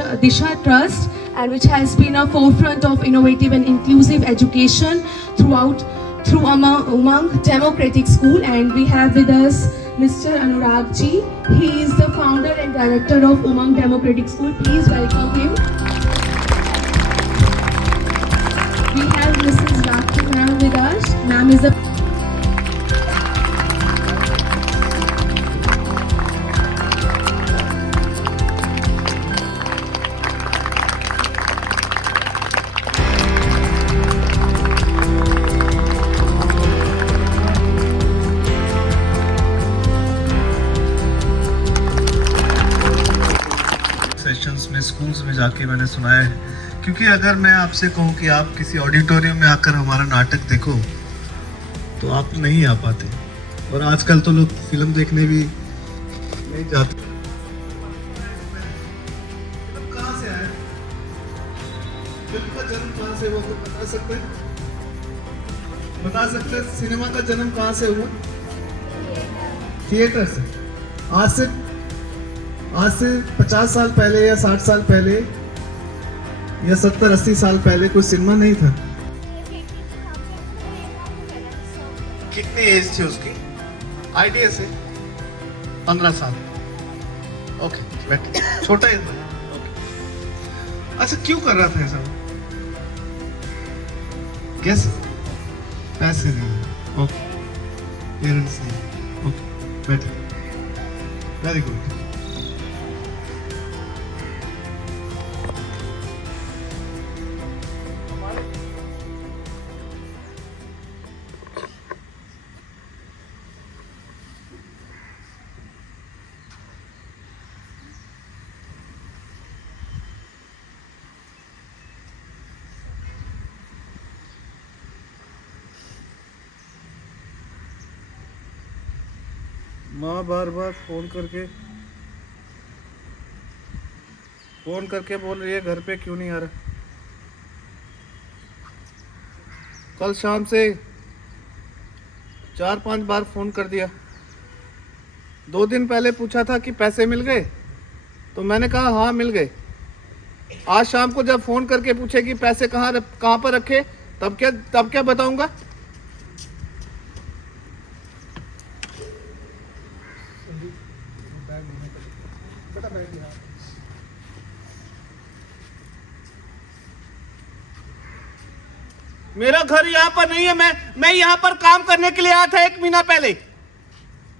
Disha Trust, and which has been a forefront of innovative and inclusive education through Umang Democratic School. And we have with us Mr. Anurag Ji. He is the founder and director of Umang Democratic School. Please welcome him. We have Mrs. Rakhi ma'am with us. Ma'am is a sessions में schools में जाके मैंने सुना है, क्योंकि अगर मैं आपसे कहूँ कि आप किसी ऑडिटोरियम में आकर हमारा नाटक देखो तो आप नहीं आ पाते। और आजकल तो लोग फिल्म देखने भी नहीं जाते। फिल्म कहाँ से आया? फिल्म का जन्म कहाँ से हुआ, कोई बता सकते हैं? बता सकते हैं सिनेमा का जन्म कहाँ से हुआ? थिएटर से। आज से 50 साल पहले या 60 साल पहले या 70-80 साल पहले कोई सिनेमा नहीं था। कितनी एज थी उसकी? आइडिया से 15 साल। ओके, बैठ। छोटा ही था। अच्छा, क्यों कर रहा था ऐसा? कैसे? पैसे नहीं। ओके, पेरेंट्स नहीं। ओके, बैठ। Very good. माँ बार बार फोन करके बोल रही है घर पे क्यों नहीं आ रहा। कल शाम से 4-5 बार फोन कर दिया। 2 दिन पहले पूछा था कि पैसे मिल गए, तो मैंने कहा हाँ मिल गए। आज शाम को जब फोन करके पूछे कि पैसे कहाँ पर रखे, तब क्या बताऊंगा? मेरा घर यहाँ पर नहीं है। मैं यहाँ पर काम करने के लिए आया था 1 महीना पहले,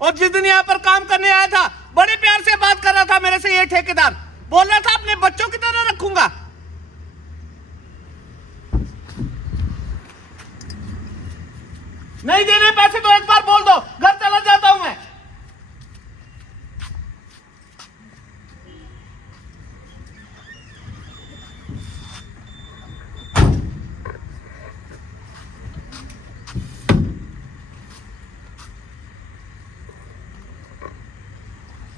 और जिस दिन यहाँ पर काम करने आया था बड़े प्यार से बात कर रहा था मेरे से ये ठेकेदार। बोल रहा था अपने बच्चों की तरह रखूंगा। नहीं देने पैसे तो एक बार बोल दो, घर चला जाता हूं मैं।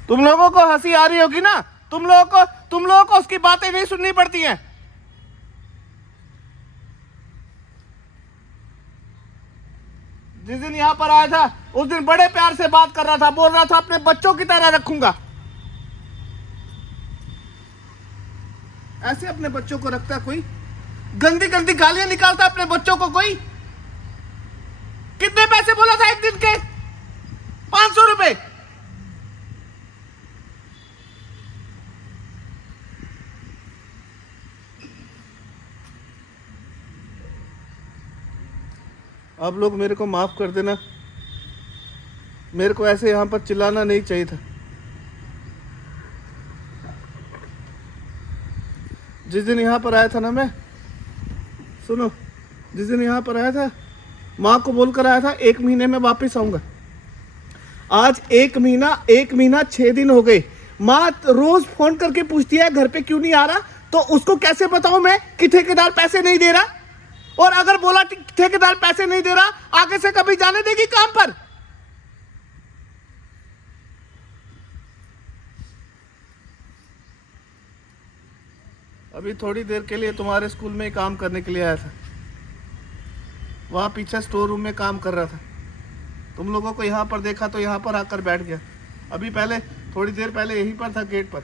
तुम लोगों को हंसी आ रही होगी ना, तुम लोगों को उसकी बातें नहीं सुननी पड़ती हैं। जिस दिन यहाँ पर आया था उस दिन बड़े प्यार से बात कर रहा था, बोल रहा था अपने बच्चों की तरह रखूंगा। ऐसे अपने बच्चों को रखता कोई? गंदी गंदी गालियां निकालता अपने बच्चों को कोई? कितने पैसे बोला था एक दिन के? 500 रुपए। आप लोग मेरे को माफ कर देना, मेरे को ऐसे यहाँ पर चिल्लाना नहीं चाहिए था। जिस दिन यहाँ पर आया था ना, मैं सुनो, जिस दिन यहाँ पर आया था माँ को बोलकर आया था 1 महीने में वापस आऊंगा। आज 1 महीना 6 दिन हो गए। माँ रोज फोन करके पूछती है घर पे क्यों नहीं आ रहा, तो उसको कैसे बताऊं मैं कि ठेकेदार पैसे नहीं दे रहा? और अगर बोला ठेकेदार पैसे नहीं दे रहा, आगे से कभी जाने देगी काम पर? अभी थोड़ी देर के लिए तुम्हारे स्कूल में ही काम करने के लिए आया था। वहां पीछे स्टोर रूम में काम कर रहा था। तुम लोगों को यहाँ पर देखा तो यहाँ पर आकर बैठ गया। अभी पहले थोड़ी देर पहले यहीं पर था, गेट पर।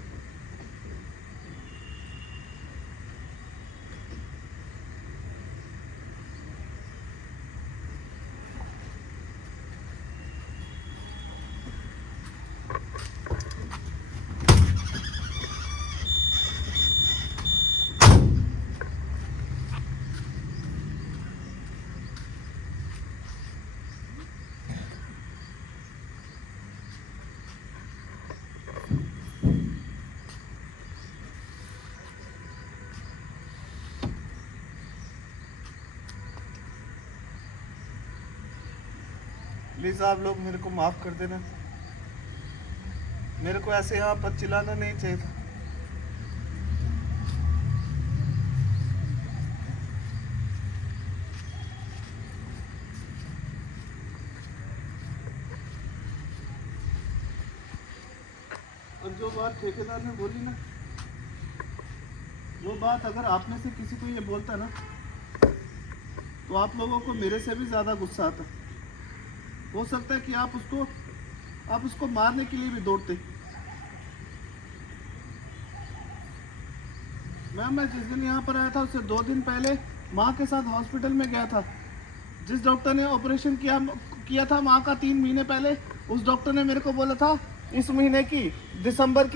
प्लीज़ आप लोग मेरे को माफ़ कर देना। मेरे को ऐसे यहाँ पर चिल्लाना नहीं चाहिए था। और जो बात ठेकेदार ने बोली ना, वो बात अगर आप में से किसी को ये बोलता ना, तो आप लोगों को मेरे से भी ज़्यादा गुस्सा आता। हो सकता है कि आप उसको मारने के लिए भी दौड़ते। मैम, मैं जिस दिन यहाँ पर आया था उससे 2 दिन पहले माँ के साथ हॉस्पिटल में गया था। जिस डॉक्टर ने ऑपरेशन किया था माँ का 3 महीने पहले, उस डॉक्टर ने मेरे को बोला था इस महीने की दिसंबर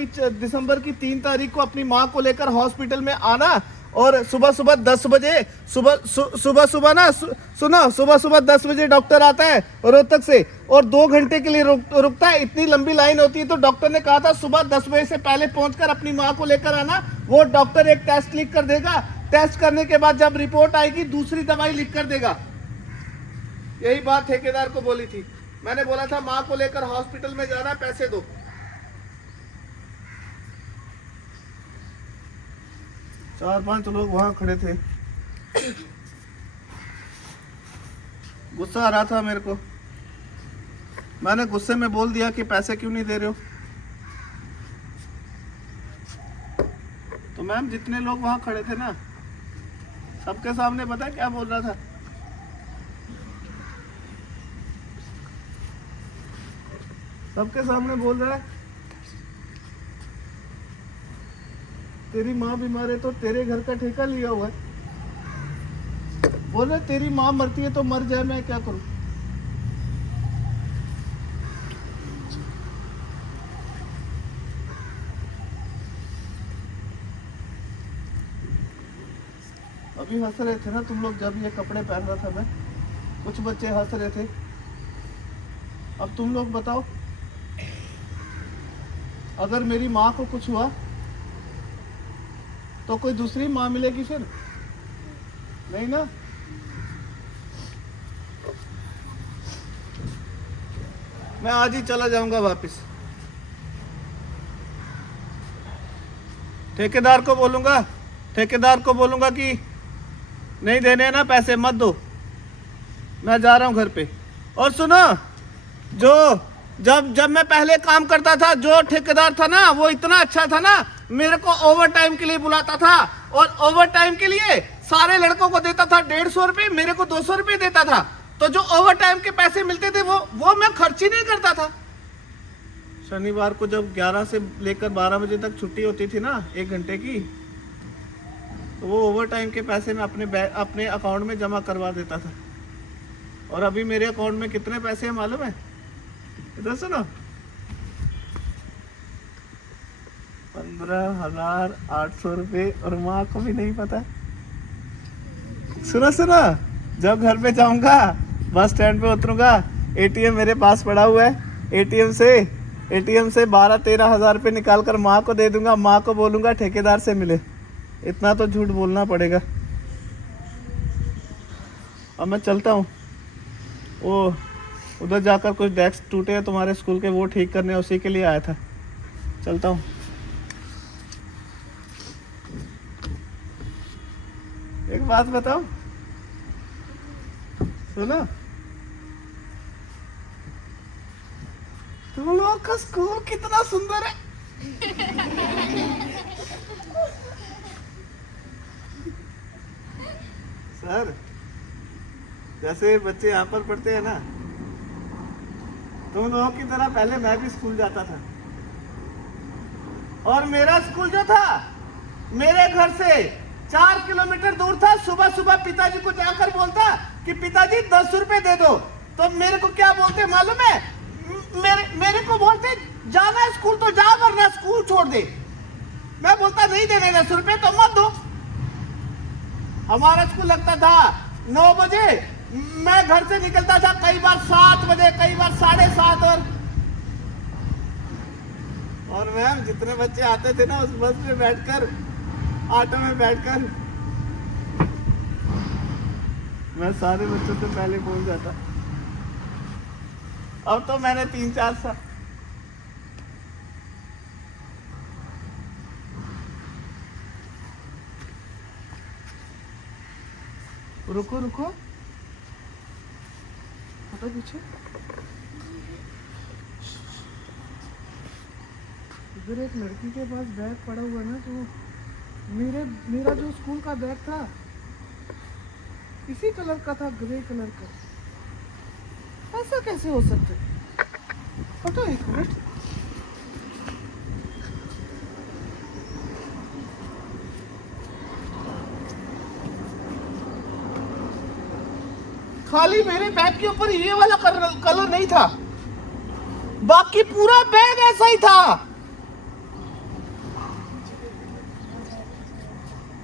की 3 तारीख को अपनी माँ को लेकर हॉस्पिटल में आना, और सुबह 10 बजे सुबह ना सुनो, सुबह 10 बजे डॉक्टर आता है रोहतक से और 2 घंटे के लिए रुकता है। इतनी लंबी लाइन होती है, तो डॉक्टर ने कहा था सुबह 10 बजे से पहले पहुंचकर अपनी माँ को लेकर आना। वो डॉक्टर एक टेस्ट लिख कर देगा, टेस्ट करने के बाद जब रिपोर्ट आएगी दूसरी दवाई लिख कर देगा। यही बात ठेकेदार को बोली थी। मैंने बोला था माँ को लेकर हॉस्पिटल में जाना, पैसे दो। चार 5 लोग वहां खड़े थे। गुस्सा आ रहा था मेरे को। मैंने गुस्से में बोल दिया कि पैसे क्यों नहीं दे रहे हो। तो मैम, जितने लोग वहां खड़े थे ना, सबके सामने पता है क्या बोल रहा था? सबके सामने बोल रहा है, तेरी माँ बीमार है तो तेरे घर का ठेका लिया हुआ है। बोल रहे तेरी माँ मरती है तो मर जाए, मैं क्या करूं? अभी हंस रहे थे ना तुम लोग जब ये कपड़े पहन रहा था मैं, कुछ बच्चे हंस रहे थे। अब तुम लोग बताओ, अगर मेरी माँ को कुछ हुआ तो कोई दूसरी माँ मिलेगी फिर? नहीं ना। मैं आज ही चला जाऊंगा वापस। ठेकेदार को बोलूंगा कि नहीं देने ना पैसे मत दो, मैं जा रहा हूं घर पे। और सुनो, जब मैं पहले काम करता था, जो ठेकेदार था ना वो इतना अच्छा था ना, मेरे को ओवर टाइम के लिए बुलाता था, और ओवर टाइम के लिए सारे लड़कों को देता था 150 रुपये, मेरे को 200 रुपये देता था। तो जो ओवर टाइम के पैसे मिलते थे वो मैं खर्च ही नहीं करता था। शनिवार को जब 11 से लेकर 12 बजे तक छुट्टी होती थी ना 1 घंटे की, तो वो ओवर टाइम के पैसे मैं अपने अकाउंट में जमा करवा देता था। और अभी मेरे अकाउंट में कितने पैसे हैं मालूम है? इधर सुनो, 15,800 रुपये, और माँ को भी नहीं पता। सुनो, जब घर पे जाऊंगा, बस स्टैंड पे उतरूंगा, एटीएम मेरे पास पड़ा हुआ है, एटीएम से 12-13 हज़ार रुपये निकाल कर माँ को दे दूंगा। माँ को बोलूंगा ठेकेदार से मिले। इतना तो झूठ बोलना पड़ेगा। अब मैं चलता हूँ। वो उधर जाकर कुछ डेस्क टूटे हैं तुम्हारे स्कूल के, वो ठीक करने, उसी के लिए आया था। चलता हूँ। एक बात बताओ, सुनो, तुम लोगों का स्कूल कितना सुंदर है। सर, जैसे बच्चे यहाँ पर पढ़ते हैं ना, तुम लोगों की तरह पहले मैं भी स्कूल जाता था। और मेरा स्कूल जो था मेरे घर से 4 किलोमीटर दूर था। सुबह पिताजी को जाकर बोलता कि पिताजी 10 रुपए दे दो, तो मेरे को क्या बोलते मालूम है? मेरे को बोलते जाना है स्कूल तो जा, वरना स्कूल छोड़ दे। मैं बोलता नहीं देने 10 रुपए तो मत दो। हमारा स्कूल लगता था 9 बजे, मैं घर से निकलता था कई बार 7 बजे, कई बार 7:30। और मैम, जितने बच्चे आते थे ना उस बस में बैठकर, ऑटो में बैठकर, मैं सारे बच्चों से पहले पहुंच जाता। अब तो मैंने 3-4 साल रुको रुको हटो पीछे। इधर एक लड़की के पास बैग पड़ा हुआ है ना, तो मेरा जो स्कूल का बैग था इसी कलर का था, ग्रे कलर का। ऐसा कैसे हो सकता है? हटो एक मिनट। खाली मेरे बैग के ऊपर ये वाला कलर नहीं था, बाकी पूरा बैग ऐसा ही था।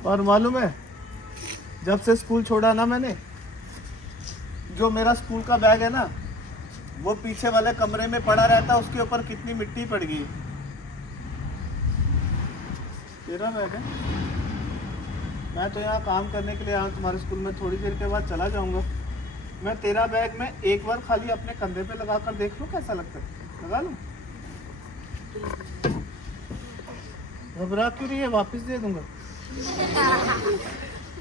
और मालूम है, जब से स्कूल छोड़ा ना मैंने, जो मेरा स्कूल का बैग है ना, वो पीछे वाले कमरे में पड़ा रहता, उसके ऊपर कितनी मिट्टी पड़ गई। तेरा बैग है? मैं तो यहाँ काम करने के लिए आया, तुम्हारे स्कूल में थोड़ी देर के बाद चला जाऊंगा। मैं तेरा बैग में एक बार खाली अपने कंधे पे लगा कर देख लूं कैसा लगता है, लगा लूं? घबरा क्यों रही है? वापस दे दूंगा।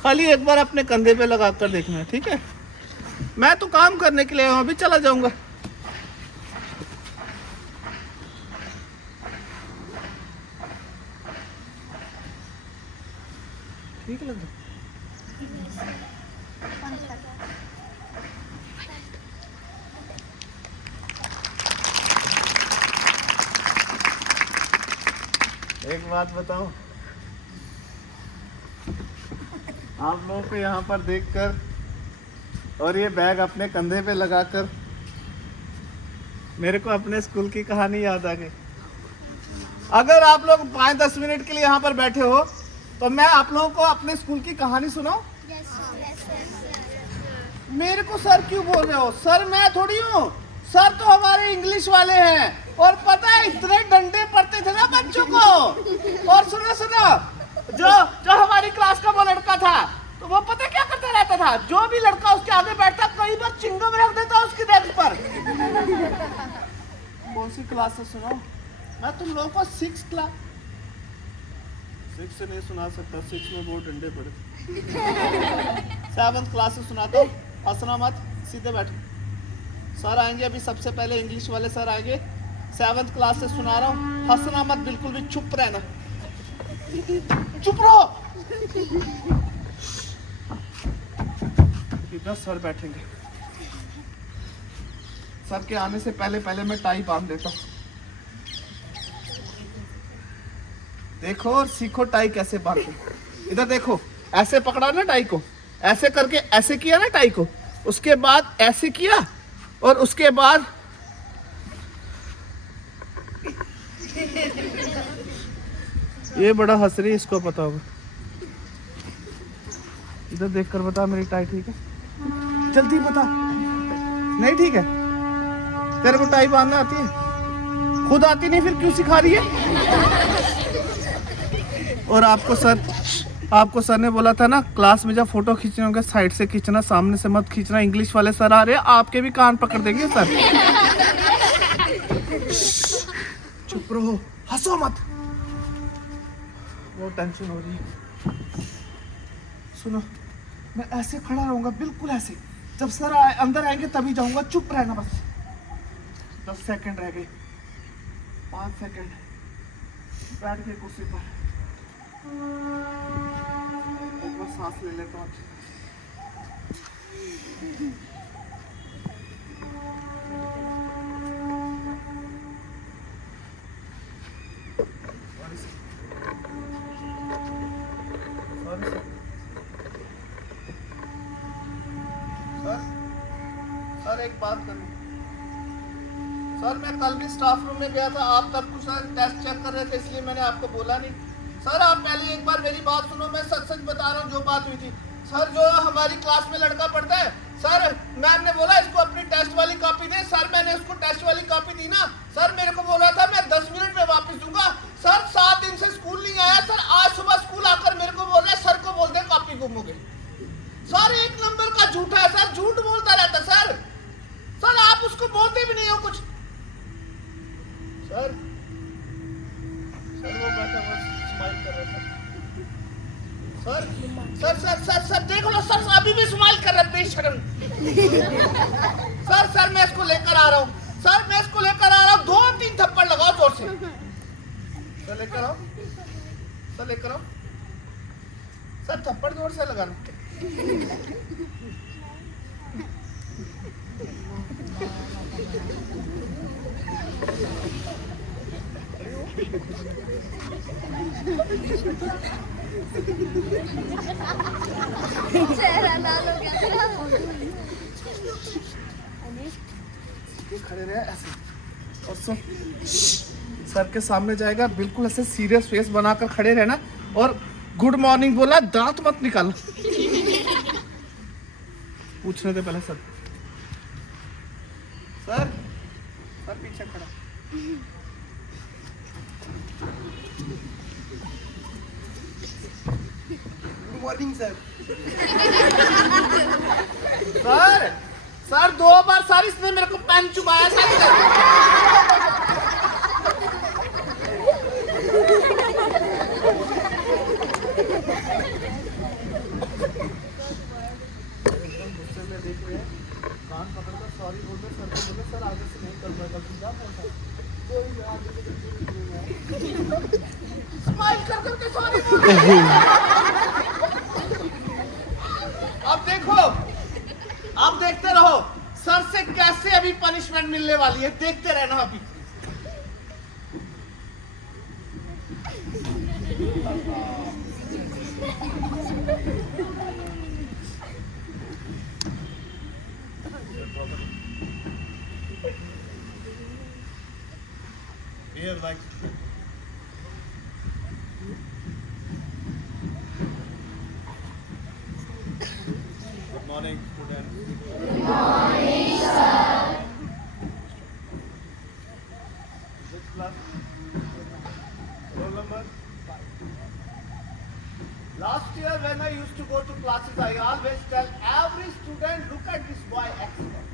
खाली एक बार अपने कंधे पे लगा कर देखना है, ठीक है? मैं तो काम करने के लिए आया हूं, अभी चला जाऊंगा। ठीक लग रहा? एक बात बताओ, आप लोगों को यहाँ पर देखकर और ये बैग अपने कंधे पे लगाकर मेरे को अपने स्कूल की कहानी याद आ गई। अगर आप लोग 5-10 मिनट के लिए यहाँ पर बैठे हो तो मैं आप लोगों को अपने स्कूल की कहानी सुनाऊं? मेरे को सर क्यों बोल रहे हो? सर मैं थोड़ी हूँ, सर तो हमारे इंग्लिश वाले हैं। और पता है इतने डंडे पड़ते थे ना बच्चों को। और सुनो जो हमारी क्लास का वो लड़का था, तो वो पता क्या करता रहता था, जो भी लड़का उसके आगे बैठता कई बार चिंगम रख देता उसकी डेस्क पर। कौन सी क्लास से सुनाओ? मैं तुम लोगों को 6 से नहीं सुना सकता, 6 में बहुत डंडे पड़े। 7th क्लास से सुनाता हूँ, हंसना मत, सीधे बैठो। सर आएंगे अभी, सबसे पहले इंग्लिश वाले सर आएंगे। 7th क्लास से सुना रहा हूँ, हंसना मत, बिल्कुल भी चुप रहना, चुप रहो। इधर सर बैठेंगे। सर के आने से पहले मैं टाई बांध देता हूँ। देखो और सीखो टाई कैसे बांधते। इधर देखो, ऐसे पकड़ा ना टाई को, ऐसे करके ऐसे किया ना टाई को, उसके बाद ऐसे किया, और उसके बाद ये बड़ा हंस रही है, इसको पता होगा। इधर देखकर बता मेरी टाई ठीक है? जल्दी बता। नहीं ठीक है? तेरे को टाई बांधना आती है? खुद आती नहीं फिर क्यों सिखा रही है? और आपको सर ने बोला था ना, क्लास में जब फोटो खींचने होंगे साइड से खींचना, सामने से मत खींचना। इंग्लिश वाले सर आ रहे हैं, आपके भी कान पकड़ देंगे सर। चुप रहो, हंसो मत, वो टेंशन हो रही है। सुनो, मैं ऐसे खड़ा रहूंगा, बिल्कुल ऐसे। जब सर अंदर आएंगे तभी जाऊंगा, चुप रहना बस। 10 सेकंड रह गए, 5 सेकंड। बैठ के कुर्सी पर, एक बार सांस ले लेता हूँ। सर एक बात करूं? सर मैं कल भी स्टाफ रूम में गया था, आप तब कुछ टेस्ट चेक कर रहे थे, इसलिए मैंने आपको बोला नहीं। सर आप पहले एक बार मेरी बात सुनो, मैं सच बता रहा हूँ जो बात हुई थी। सर जो हमारी क्लास में लड़का पढ़ता है, सर मैम ने बोला इसको अपनी टेस्ट वाली कॉपी दे। सर मैंने उसको टेस्ट वाली कॉपी दी ना, सर मेरे को बोल रहा था मैं 10 मिनट में वापस दूंगा। सर 7 दिन से स्कूल नहीं आया, सर आज सुबह स्कूल आकर मेरे को बोल रहा है सर को बोल दे कॉपी गुम हो गई। सर 1 नंबर का झूठा है सर, झूठ बोलता रहता सर। सर आप उसको बोलते भी नहीं हो कुछ। Sir sir sir sir sir देख लो सर, अभी भी स्माइल कर रहे बेशरम। सर सर मैं इसको लेकर आ रहा हूँ, सर मैं इसको लेकर आ रहा हूँ, 2-3 थप्पड़ लगाओ जोर से। सर लेकर आओ, सर लेकर आओ, सर थप्पड़ जोर से लगाना। चेहरा लाल हो गया था। ये खड़े रहे ऐसे और सुन, सर के सामने जाएगा, बिल्कुल ऐसे सीरियस फेस बनाकर खड़े रहना और गुड मॉर्निंग बोला, दांत मत निकालना। पूछने दे पहले सर। सर सर पीछे खड़ा। Good morning sir. Sir sir 2 बार सर इसने मेरे को पेन चुबाया सर। कान पकड़कर सॉरी बोल दे सर को, बोले सर आगे से नहीं करूंगा गलती। स्माइल कर करके सॉरी बोल। अब देखो, अब देखते रहो सर से कैसे अभी पनिशमेंट मिलने वाली है, देखते रहना अभी। Here, like. Good morning, students. Good morning, sir. Which class? Roll number 5. Last year when I used to go to classes, I always tell every student, look at this boy, excellent.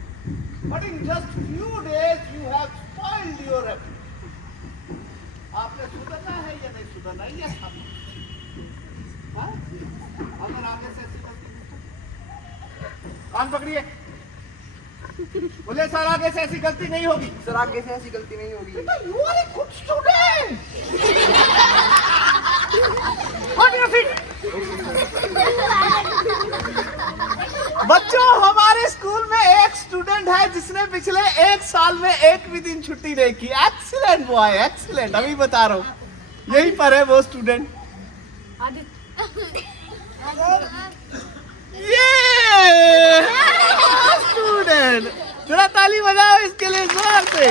But in just few days, you have spoiled your reputation. आपने सुधरना है या नहीं सुधरना है, ये सब। हाँ? अगर आगे से ऐसी गलती, कान पकड़िए, बोले सर आगे से ऐसी गलती नहीं होगी। सर आगे से ऐसी गलती नहीं होगी। बेटा you are a good student. On your feet. बच्चों हमारे स्कूल में एक स्टूडेंट है जिसने पिछले 1 साल में एक भी दिन छुट्टी नहीं की। Excellent boy, excellent. अभी बता रहा हूँ, यहीं पर है वो स्टूडेंट। ये स्टूडेंट, जरा ताली बजाओ इसके लिए जोर से।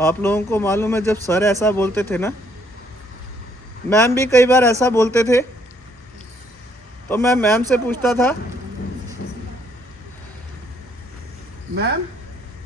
आप लोगों को मालूम है जब सर ऐसा बोलते थे ना, मैम भी कई बार ऐसा बोलते थे, तो मैं मैम से पूछता था, मैम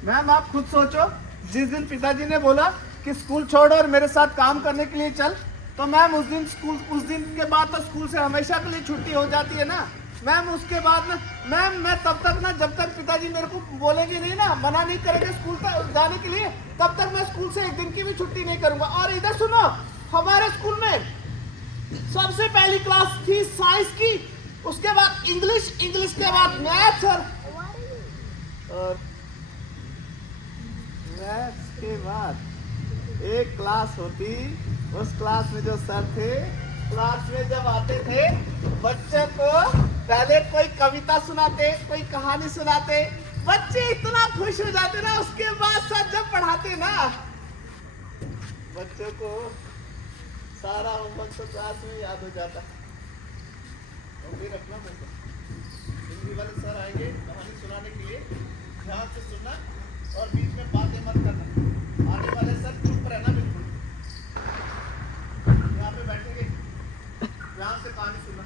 मैम आप खुद सोचो, जिस दिन पिताजी ने बोला कि स्कूल छोड़ और मेरे साथ काम करने के लिए चल, तो मैम उस दिन के बाद तो स्कूल से हमेशा के लिए छुट्टी हो जाती है ना मैम। उसके बाद ना मैम मैं तब तक ना, जब तक पिताजी मेरे को बोलेंगे नहीं ना, मना नहीं करेंगे स्कूल तक जाने के लिए, तब तक मैं स्कूल से 1 दिन की भी छुट्टी नहीं करूंगा। और इधर सुनो, हमारे स्कूल में सबसे पहली क्लास थी साइंस की, उसके बाद इंग्लिश, इंग्लिश के बाद मैथ्स और मैथ्स के बाद एक क्लास होती। उस क्लास में जो सर थे, क्लास में जब आते थे बच्चों को पहले कोई कविता सुनाते, कोई कहानी सुनाते, बच्चे इतना खुश हो जाते ना। उसके बाद सर जब पढ़ाते ना, बच्चों को सारा होमवर्क तो क्लास में याद हो जाता। तो फिर अपना हिंदी वाले सर आएंगे कहानी सुनाने के लिए, ध्यान से सुनना और बीच में बातें मत करना। आने वाले सर चुप रहना बिल्कुल, यहाँ पे बैठेंगे, ध्यान से कहानी सुनना।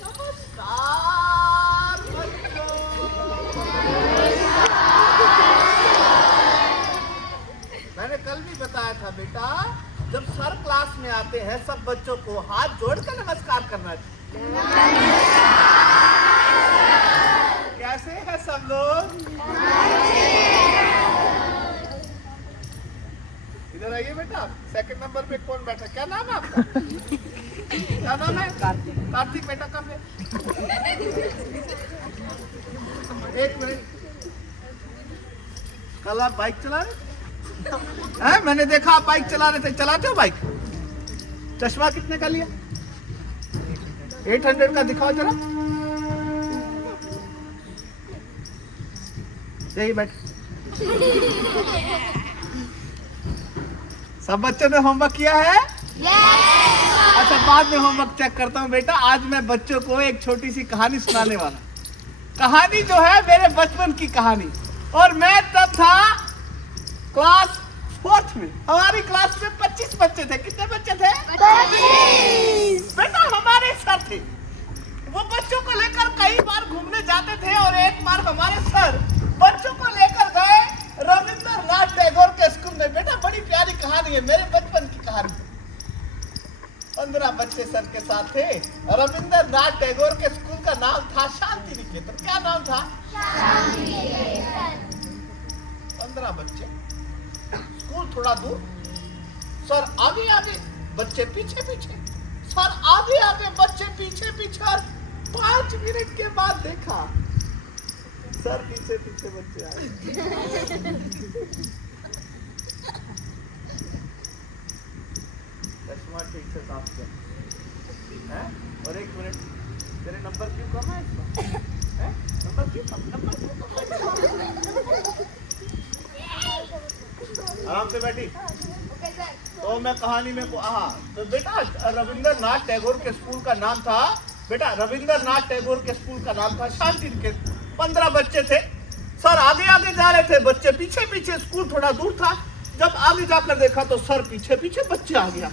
नमस्कार बच्चों। मैंने कल भी बताया था बेटा जब सर क्लास में आते हैं सब बच्चों को हाथ जोड़कर नमस्कार करना चाहिए। कैसे हैं सब लोग? इधर आइए बेटा। सेकंड नंबर पे कौन बैठा? क्या नाम है आपका? क्या नाम है? कार्तिक बेटा कब है? एक मिनट। कल आप बाइक चला रहे हैं? मैंने देखा आप बाइक चला रहे थे। चलाते हो बाइक? चश्मा कितने का लिया? 800 का दिखाओ जरा। यही बैठ। सब बच्चों ने होमवर्क किया है? अच्छा, बाद में होमवर्क चेक करता हूँ बेटा। आज मैं बच्चों को एक छोटी सी कहानी सुनाने वाला। कहानी जो है मेरे बचपन की कहानी। और मैं तब था क्लास 4th में। हमारी क्लास में 25 बच्चे थे। कितने बच्चे थे? 25। बेटा हमारे सर थे, वो बच्चों को लेकर कई बार घूमने जाते थे। और एक बार हमारे सर बच्चों को लेकर गए रविंद्रनाथ टैगोर के स्कूल में। बेटा बड़ी प्यारी कहानी है, मेरे बचपन की कहानी। 15 बच्चे सर के साथ थे। रविंद्रनाथ टैगोर के स्कूल का नाम था शांति निकेतन। क्या नाम था? शांति निकेतन। 15 बच्चे, स्कूल थोड़ा दूर, सर आगे आगे, बच्चे पीछे पीछे, सर आगे आगे, बच्चे पीछे पीछे। और 5 मिनट के बाद देखा सर पीछे पीछे बच्चे आए। चश्मा ठीक से साफ कर। हैं? और एक मिनट, तेरे नंबर क्यों कम है इसका? हैं? नंबर क्यों कम? नंबर क्यों कम? आराम से बैठी। तो मैं कहानी में तो बेटा रविंद्रनाथ टैगोर के स्कूल का नाम था, बेटा रविंद्रनाथ टैगोर के स्कूल का नाम था शांति निकेतन। 15 बच्चे थे। सर आगे आगे जा रहे थे, बच्चे पीछे पीछे। स्कूल थोड़ा दूर था। जब आगे जाकर देखा तो सर पीछे पीछे, बच्चे आ गया।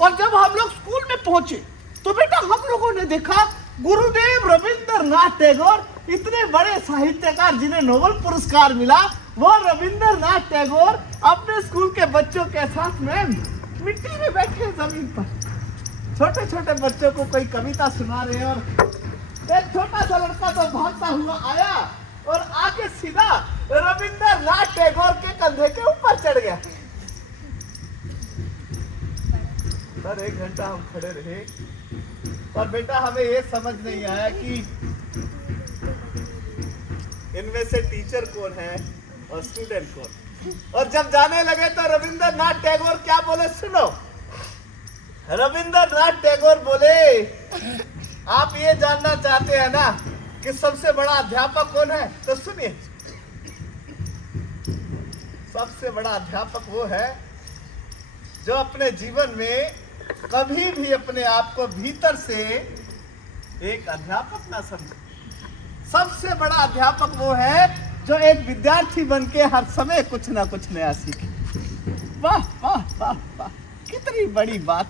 और जब हम लोग स्कूल में पहुंचे तो बेटा हम लोगों ने देखा गुरुदेव रविंद्रनाथ टैगोर, इतने बड़े साहित्यकार जिन्हें नोबेल पुरस्कार मिला, वो रविंद्रनाथ टैगोर अपने स्कूल के बच्चों के साथ में मिट्टी में बैठे जमीन पर। छोटे छोटे बच्चों को कोई कविता सुना रहे। और एक छोटा सा लड़का तो भागता हुआ आया और आके सीधा रविंद्रनाथ टैगोर के कंधे के ऊपर चढ़ गया। सर 1 घंटा हम खड़े रहे और बेटा हमें ये समझ नहीं आया कि इनमें से टीचर कौन है और स्टूडेंट कौन। और जब जाने लगे तो रविंद्रनाथ टैगोर क्या बोले सुनो। रविंद्रनाथ टैगोर बोले, आप ये जानना चाहते हैं ना कि सबसे बड़ा अध्यापक कौन है? तो सुनिए, सबसे बड़ा अध्यापक वो है जो अपने जीवन में कभी भी अपने आप को भीतर से एक अध्यापक ना समझे। सबसे बड़ा अध्यापक वो है जो एक विद्यार्थी बन के हर समय कुछ ना कुछ नया सीखे। वाह वाह वाह वाह, कितनी बड़ी बात।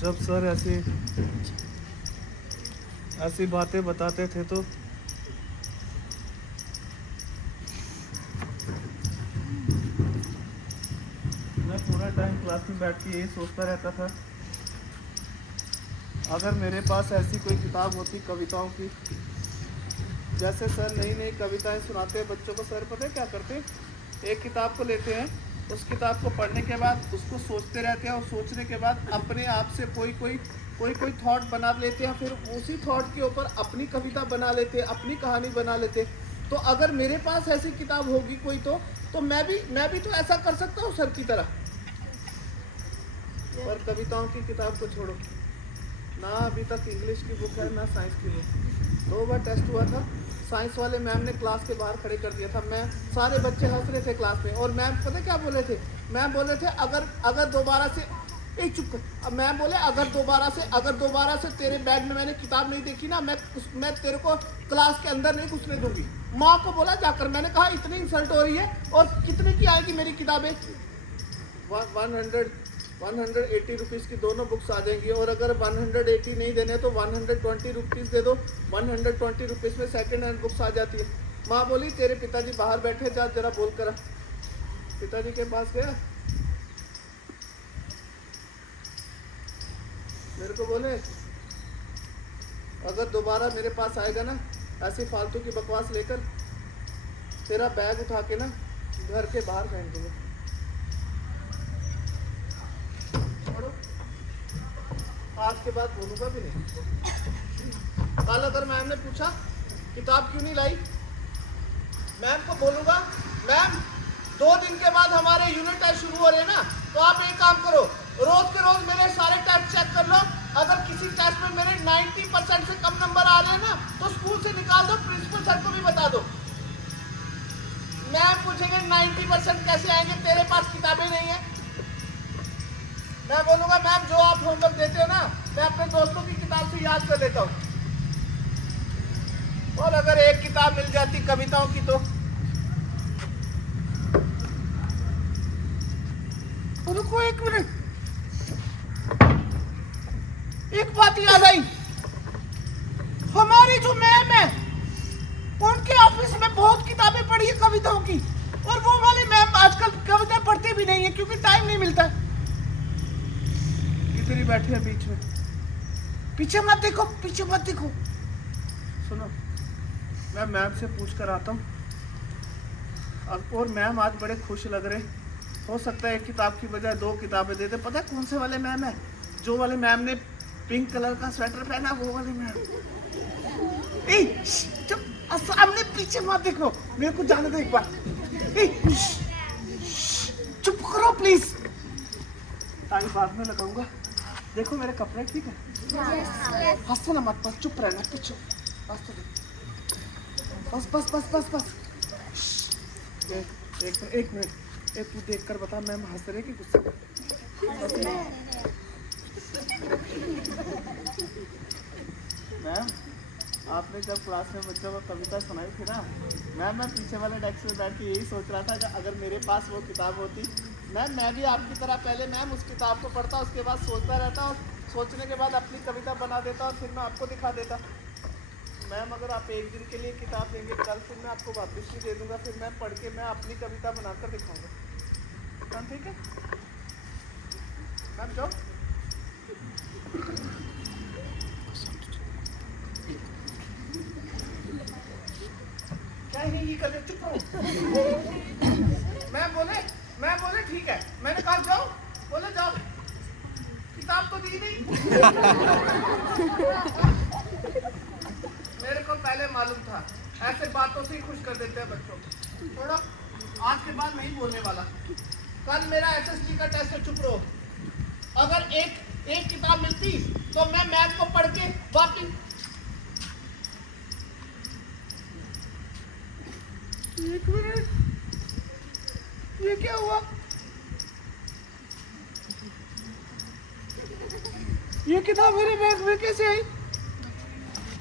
जब सर ऐसी बातें बताते थे तो मैं पूरा टाइम क्लास में बैठ के यही सोचता रहता था, अगर मेरे पास ऐसी कोई किताब होती कविताओं की। जैसे सर नई नई कविताएं सुनाते हैं बच्चों को, सर पता है क्या करते हैं? एक किताब को लेते हैं, उस किताब को पढ़ने के बाद उसको सोचते रहते हैं और सोचने के बाद अपने आप से कोई थॉट बना लेते हैं। फिर उसी थॉट के ऊपर अपनी कविता बना लेते हैं, अपनी कहानी बना लेते हैं। तो अगर मेरे पास ऐसी किताब होगी कोई तो मैं भी तो ऐसा कर सकता हूँ सर की तरह। पर कविताओं की किताब को छोड़ो ना, अभी तक इंग्लिश की बुक है ना साइंस की बुक। 2 बार टेस्ट हुआ था, साइंस वाले मैम ने क्लास के बाहर खड़े कर दिया था। मैं सारे बच्चे हंस रहे थे क्लास में और मैम पता क्या बोले थे? मैम बोले थे अगर दोबारा से एक चुप कर। मैम बोले अगर दोबारा से तेरे बैग में मैंने किताब नहीं देखी ना, मैं तेरे को क्लास के अंदर नहीं घुसने दूंगी। माँ को बोला जाकर। मैंने कहा इतनी इंसल्ट हो रही है और कितने की आएगी मेरी किताबें? 180 रुपीज़ की दोनों बुक्स आ जाएंगी। और अगर 180 नहीं देने तो 120 रुपीज़ दे दो। 120 रुपीज़ में सेकेंड हैंड बुक्स आ जाती है। माँ बोली तेरे पिताजी बाहर बैठे, जा जरा बोल कर। पिताजी के पास गया, मेरे को बोले अगर दोबारा मेरे पास आएगा ना ऐसी फालतू की बकवास लेकर, तेरा बैग उठा के ना घर के बाहर फेंक दूंगा। छोड़ो, आज के बाद बोलूंगा भी नहीं। कल अगर मैम ने पूछा किताब क्यों नहीं लाई, मैम को बोलूंगा मैम 2 दिन के बाद हमारे यूनिट टेस्ट शुरू हो रहे हैं ना, तो आप एक काम करो, रोज के रोज मेरे सारे टेस्ट चेक कर लो। अगर किसी टेस्ट में मेरे 90% से कम नंबर आ रहे हैं ना तो स्कूल से निकाल दो, प्रिंसिपल सर को भी बता दो। मैम पूछेंगे 90% कैसे आएंगे, तेरे पास किताबें नहीं है। मैं बोलूंगा मैम जो आप होमवर्क देते हो ना मैं अपने दोस्तों की किताब से याद कर लेता हूँ। और अगर एक किताब मिल जाती कविताओं की तो रुको एक मिनट, एक बात याद आई। हमारी जो मैम है उनके ऑफिस में बहुत किताबें पढ़ी है कविताओं की, और वो वाली मैम आजकल कविता पढ़ते भी नहीं है क्योंकि टाइम नहीं मिलता। इधर ही बैठी है बीच में, पीछे मत देखो, पीछे मत देखो। सुनो, मैं मैम से पूछ कर आता हूँ। और मैम आज बड़े खुश लग रहे, हो सकता है एक किताब की बजाय 2 किताबें दे दे। पता है कौन से वाले मैम है? जो वाले मैम ने पिंक कलर का स्वेटर पहना, वो वाले मैम। चुप, सामने पीछे मत देखो, मेरे को जाने दो एक बार। चुप करो प्लीज, ताली बाद में लगाऊंगा। देखो मेरे कपड़े ठीक है, हंसो ना मत, बस चुप रहना, चुप बस बस बस बस बस बस। एक मिनट, एक तू देख कर बता मैम हंस रहे कि गुस्सा? मैम आपने जब क्लास में बच्चों को कविता सुनाई थी ना मैम, मैं पीछे वाले डेस्क में बैठ के यही सोच रहा था कि अगर मेरे पास वो किताब होती मैम, मैं भी आपकी तरह पहले मैम उस किताब को पढ़ता, उसके बाद सोचता रहता और सोचने के बाद अपनी कविता बना देता और फिर मैं आपको दिखा देता। मैम अगर आप एक दिन के लिए किताब देंगे, कल फिर मैं आपको वापस भी दे दूंगा, फिर मैं पढ़ के मैं अपनी कविता बनाकर दिखाऊंगा। मैम ठीक है? मैम जाओ। क्या ही कर, चुप रहो। मैं बोले ठीक है, मैंने कहा जाओ, बोले जाओ, किताब तो दी नहीं। मेरे को पहले मालूम था, ऐसे बातों से ही खुश कर देते हैं बच्चों को। थोड़ा आज के बाद नहीं बोलने वाला। कल मेरा SST का टेस्ट है, चुप रहो। अगर एक किताब मिलती तो मैं मैथ को पढ़ के वापिस। एक मिनट, ये क्या हुआ? ये किताब मेरे बैग में कैसे आई?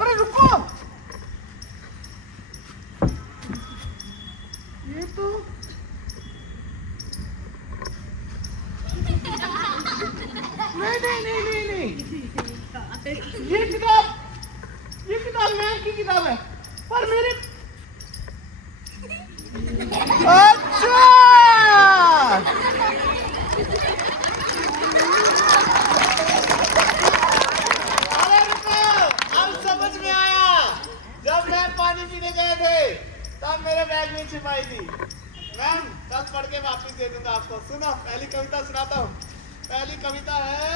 अरे रुको, ये तो नहीं। ये किताब मैम की किताब है, पर मेरे अच्छा अरे रुको, अब समझ में आया। जब मैं पानी पीने गए थे तब मेरे बैग में छिपाई थी। मैम कल पढ़ के वापस दे दूंगा आपको। सुनो, पहली कविता सुनाता हूँ। पहली कविता है,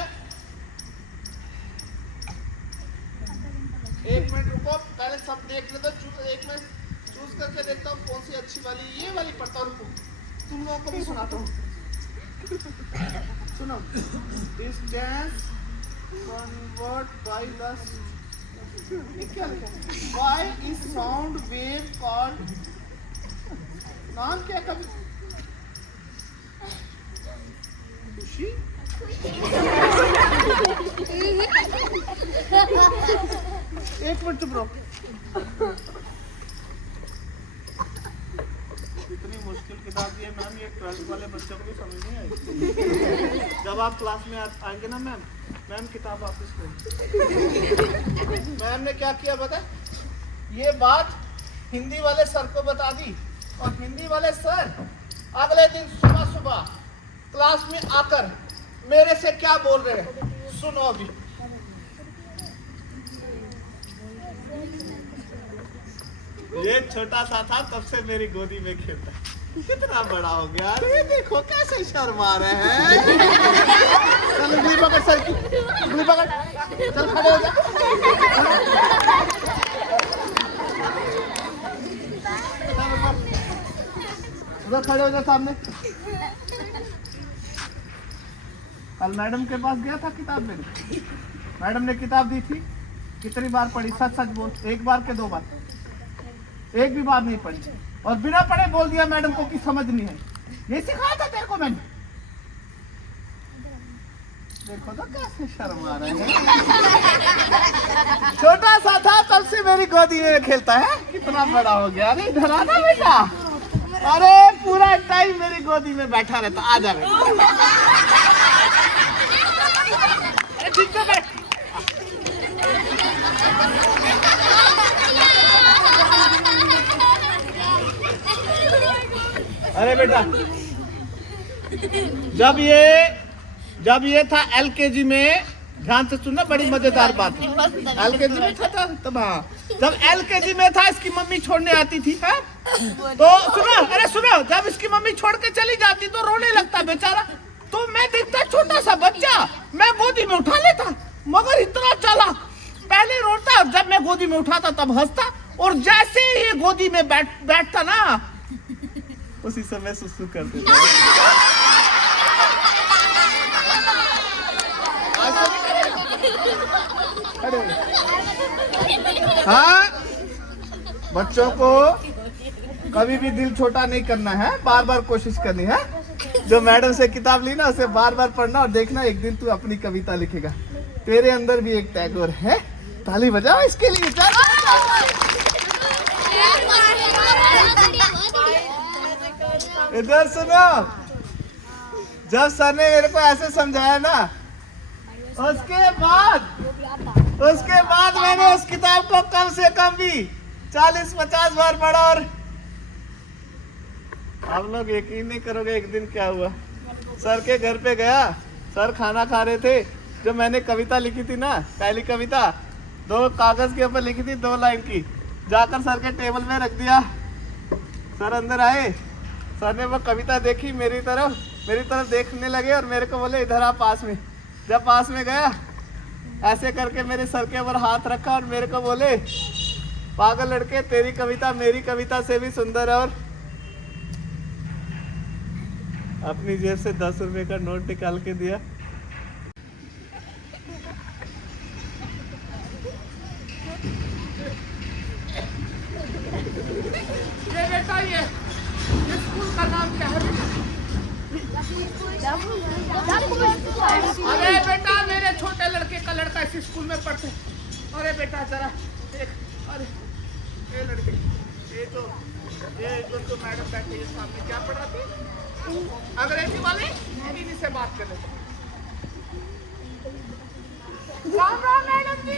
एक मिनट रुको, पहले सब देख लो तो एक मिनट चूज करके देखता हूँ कौन सी अच्छी वाली। ये वाली पढ़ता हूँ, रुको तुम लोगों को भी सुनाता हूँ। सुनो, distance convert by the why is sound wave called? नाम क्या कवि? खुशी? एक मिनट चुप रहो। इतनी मुश्किल किताब दी है मैम, ये 12th वाले बच्चों को भी समझ नहीं आई। जब आप क्लास में आएंगे ना मैम, मैम किताब वापस करो। मैम ने क्या किया पता है? ये बात हिंदी वाले सर को बता दी, और हिंदी वाले सर अगले दिन सुबह सुबह क्लास में आकर मेरे से क्या बोल रहे हैं, सुनो अभी। ये छोटा सा था तब से मेरी गोदी में खेलता है, कितना बड़ा हो गया। अरे देखो कैसे शर्मा रहे हैं। चल उंगली पकड़ सर की, उंगली पकड़, चल खड़े हो जा। उधर खड़े हो जा सामने। कल मैडम के पास गया था किताब लेने, मैडम ने किताब दी थी, कितनी बार पढ़ी? सच सच बोल, एक बार के 2 बार? एक भी बार नहीं पढ़ी, और बिना पढ़े बोल दिया मैडम को कि समझ नहीं है। ये सिखाया था तेरे को मैंने। देखो तो कैसे शर्मा रहे हैं। छोटा सा था तब से मेरी गोदी में खेलता है, कितना बड़ा हो गया। अरे इधर आना बेटा, अरे पूरा टाइम मेरी गोदी में बैठा रहता। आ जा बेटा, ठीक है बैठ। अरे बेटा, जब ये था LKG में, ध्यान से सुनना, बड़ी मजेदार बात है। LKG में था तब, हाँ, जब LKG में था इसकी मम्मी छोड़ने आती थी, है? तो सुनो, अरे सुनो, जब इसकी मम्मी छोड़ के चली जाती तो रोने लगता बेचारा। तो मैं देखता छोटा सा बच्चा, मैं गोदी में उठा लेता, मगर इतना चालाक, पहले रोता, जब मैं गोदी में उठाता तब हंसता, और जैसे ये गोदी में बैठता ना, उसी समय सुसु कर देता। हाँ, बच्चों को कभी भी दिल छोटा नहीं करना है, बार बार कोशिश करनी है। जो मैडम से किताब ली ना, उसे बार बार पढ़ना, और देखना एक दिन तू अपनी कविता लिखेगा। तेरे अंदर भी एक टैगोर है। ताली बजाओ इसके लिए। इधर सुनो, जब सर ने मेरे को ऐसे समझाया ना, उसके बाद मैंने उस किताब को कम से कम भी 40-50 बार पढ़ा। और आप लोग यकीन नहीं करोगे, एक दिन क्या हुआ, सर के घर पे गया, सर खाना खा रहे थे। जो मैंने कविता लिखी थी ना, पहली कविता 2 कागज के ऊपर लिखी थी, 2 लाइन की, जाकर सर के टेबल में रख दिया। सर अंदर आए, सर ने वो कविता देखी, मेरी तरफ देखने लगे, और मेरे को बोले इधर आ पास में। जब पास में गया, ऐसे करके मेरे सर के ऊपर हाथ रखा, और मेरे को बोले, पागल लड़के, तेरी कविता मेरी कविता से भी सुंदर है। और अपनी जेब से 10 रुपए का नोट निकाल के दिया। ये बेटा, ये स्कूल का नाम क्या है बेटा? अरे बेटा, मेरे छोटे लड़के का लड़का इस स्कूल में पढ़ते। अरे बेटा जरा देख, अरे ये लड़के, ये जो मैडम बैठी है सामने, क्या पढ़ाती? अंग्रेजी वाली। दीदी से बात कर लेते। राम राम मैडम जी।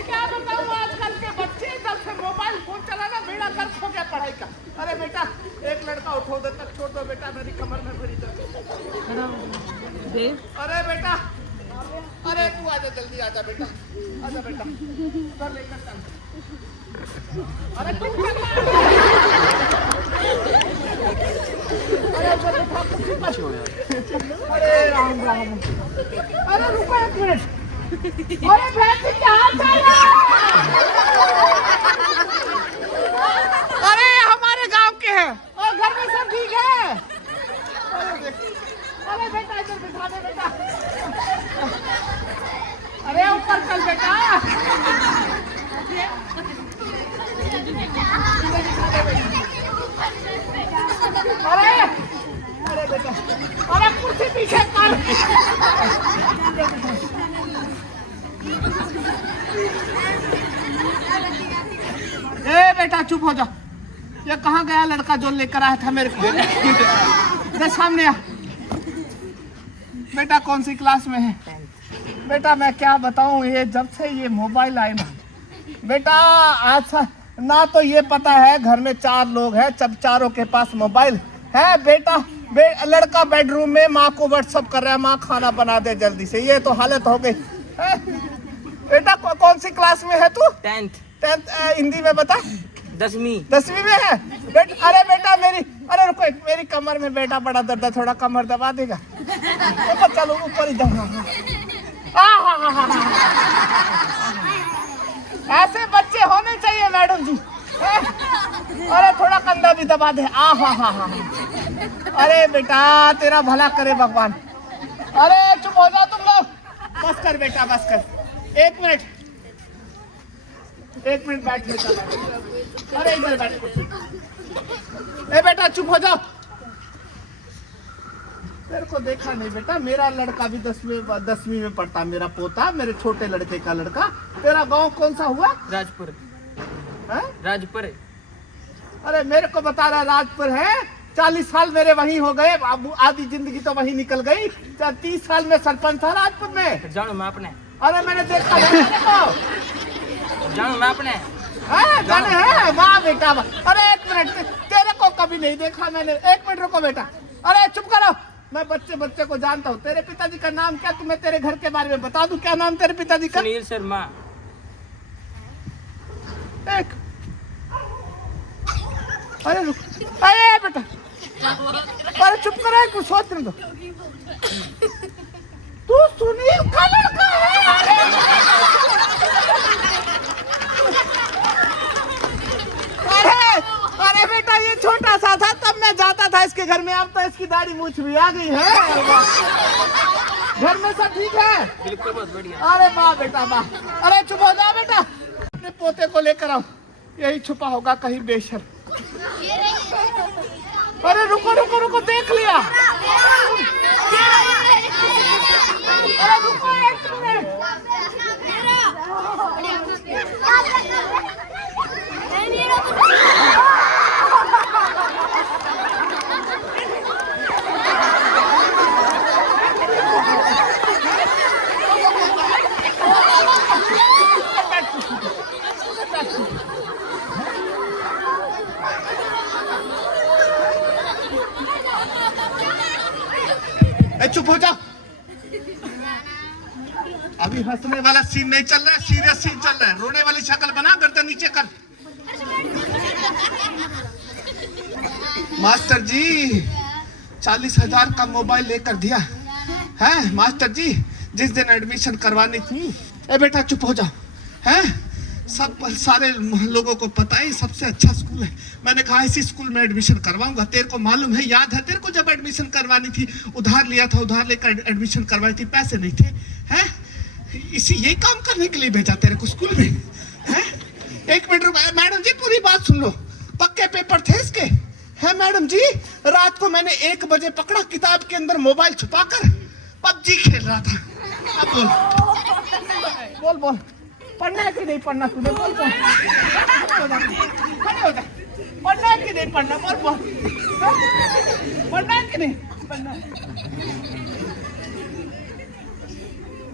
क्या बताऊं, आजकल के बच्चे जब से मोबाइल फोन चलाना, बेड़ा गर्क हो गया पढ़ाई का। अरे बेटा, एक लड़का उठो दे तक छोड़ दो बेटा, मेरी कमर में भरी दर्द। अरे बेटा, अरे तू आजा, जल्दी आजा बेटा, आजा बेटा, कर लेकर चल। अरे तुम अरे राम राम, अरे रुको एक मिनट। अरे भैंसी क्या हाल चाल है? अरे हमारे गांव के हैं, और घर में सब ठीक है। अरे बेटा इधर बिठा दे बेटा। अरे ऊपर चल बेटा। अरे अरे बेटा, अरे कुर्सी पीछे कर। बेटा चुप हो जा। ये कहाँ गया लड़का जो लेकर आया था मेरे को? इधर सामने आ। बेटा कौन सी क्लास में है? बेटा मैं क्या बताऊं, ये जब से ये मोबाइल आए ना बेटा, आज ना तो ये पता है घर में 4 लोग हैं, जब चारों के पास मोबाइल है। बेटा लड़का बेडरूम में माँ को व्हाट्सअप कर रहा है, माँ खाना बना दे जल्दी से। ये तो हालत हो गई है? बेटा कौन सी क्लास में है तू? 10th। हिंदी में बता। 10वीं में है बेटा। अरे बेटा अरे रुको, मेरी कमर में बेटा बड़ा दर्द है, थोड़ा कमर दबा देगा? ऊपर चलो, ऊपर ही जाओ। ऐसे बच्चे होने चाहिए मैडम जी। अरे थोड़ा कंधा भी दबा दे। अरे बेटा तेरा भला करे भगवान। अरे चुप हो जाओ तुम लोग। बस कर बेटा, बस कर। 1 मिनट बैठ बेटा। अरे इधर बैठ। ए बेटा चुप हो जाओ। तेरे को देखा नहीं बेटा, मेरा लड़का भी 10वीं में पढ़ता, मेरा पोता, मेरे छोटे लड़के का लड़का। तेरा गांव कौन सा हुआ? राजपुर। है? राजपुर। अरे मेरे को बता रहा राजपुर है। 40 साल मेरे वहीं हो गए, आधी जिंदगी तो वहीं निकल गई। 30 साल में सरपंच था राजपुर में। जानो मैं अपने। अरे मैंने देखा है तेरे को। जानो मैं अपने। जाने है? वाह बेटा वाह। अरे 1 मिनट, तेरे को कभी नहीं देखा मैंने। 1 मिनट रुको बेटा। अरे चुप करो, मैं बच्चे को जानता हूँ। तेरे पिताजी का नाम क्या? तुम्हें तेरे घर के बारे में बता दूं। क्या नाम तेरे पिताजी का? सुनील शर्मा। एक अरे रुक, अरे बेटा, अरे चुप करो, कुछ सोचने दो। तू सुनील का लड़का है? अरे बेटा ये छोटा सा था तब मैं जाता था इसके घर में, अब तो इसकी दाढ़ी मूछ भी आ गई है। घर में सब ठीक है? बिल्कुल, बहुत बढ़िया। अरे वाह बेटा वाह। अरे चुप हो जा बेटा, अपने पोते को लेकर आओ, यही छुपा होगा कहीं बेशर। अरे रुको रुको रुको, देख लिया। अरे रुको 1 मिनट। चुप हो जाओ, अभी हंसने वाला सीन नहीं चल रहा है, सीरियस सीन चल रहा है। रोने वाली शक्ल बना, गर्दन नीचे कर। मास्टर जी 40,000 का मोबाइल लेकर दिया है मास्टर जी, जिस दिन एडमिशन करवानी थी। ए बेटा चुप हो जाओ, हैं? सब सारे लोगों को पता है सबसे अच्छा स्कूल है। मैंने कहा इसी स्कूल में एडमिशन करवाऊंगा। तेरे को मालूम है, याद है तेरे को, जब एडमिशन करवानी थी उधार लिया था, उधार लेकर एडमिशन करवाई थी, पैसे नहीं थे, हैं? इसी यही काम करने के लिए भेजा तेरे को स्कूल में, हैं? 1 मिनट रुको मैडम जी, पूरी बात सुन लो। पक्के पेपर थे इसके, है मैडम जी? रात को मैंने 1 बजे पकड़ा, किताब के अंदर मोबाइल छुपाकर पबजी खेल रहा था। अब बोल बोल, पढ़ना है कि नहीं पढ़ना तुझे? बोल बोल, खड़े हो जा। पढ़ना है कि नहीं पढ़ना? बोल बोल, पढ़ना है कि नहीं पढ़ना?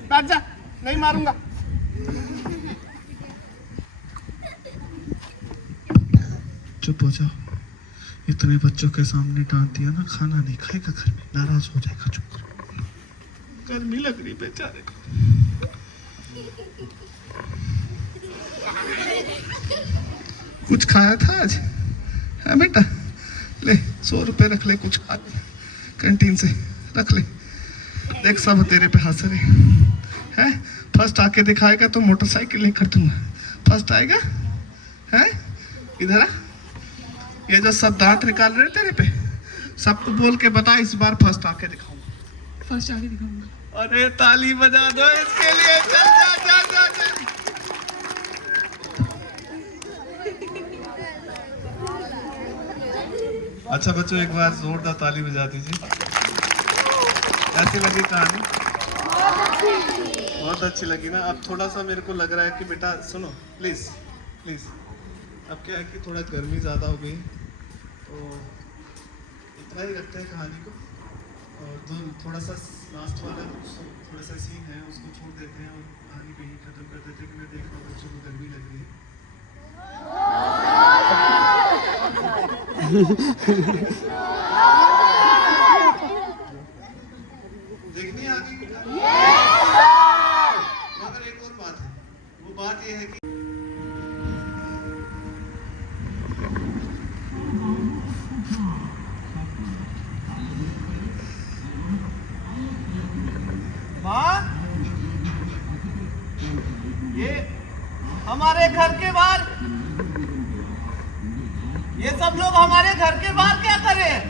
बैठ जा, नहीं मारूंगा। चुप हो जाओ, इतने बच्चों के सामने डांट दिया ना, खाना नहीं खाएगा घर में, नाराज हो जाएगा। चुप करो, गर्मी लग रही बेचारे को। कुछ खाया था आज? है बेटा, ले 100 रुपए रख ले, कुछ खा ले कैंटीन से, रख ले। देख सब तेरे पे हंस रहे हैं। फर्स्ट आके दिखाएगा तो मोटरसाइकिल लेकर दूंगा। फर्स्ट आएगा? है इधर आ। ये जो सब दांत निकाल रहे तेरे पे, सबको बोल के बता इस बार फर्स्ट आके दिखाऊंगा। फर्स्ट आके दिखाऊंगा। अरे ताली बजा दो इसके लिए। चल जा जा जा, जा। अच्छा बच्चों, एक बार जोरदार ताली बजा दीजिए। ऐसी लगी कहानी? बहुत अच्छी लगी ना? अब थोड़ा सा मेरे को लग रहा है कि बेटा सुनो, प्लीज प्लीज अब क्या है कि थोड़ा गर्मी ज़्यादा हो गई, तो इतना ही रखते हैं कहानी को, और जो थोड़ा सा लास्ट वाला थोड़ा सा सीन है उसको छोड़ देते हैं और कहानी पे ही खत्म कर देते हैं कि मैं देख रहा हूँ बच्चों को गर्मी लग रही है। देखनी है आगे की कहानी? मगर एक और बात है, वो बात ये है कि ये हमारे घर के बाहर, ये सब लोग हमारे घर के बाहर क्या कर रहे हैं?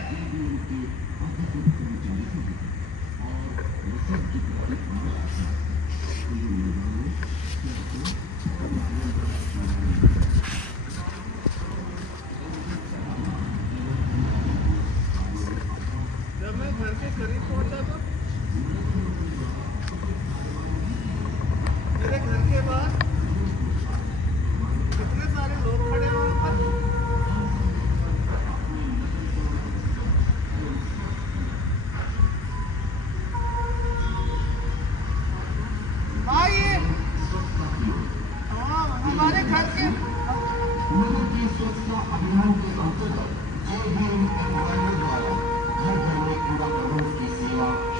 जब मैं घर के करीब पहुंचा तो मेरे घर के बाहर कितने सारे लोग खड़े हैं वहां पर। हाँ, ये हाँ, हमारे घर के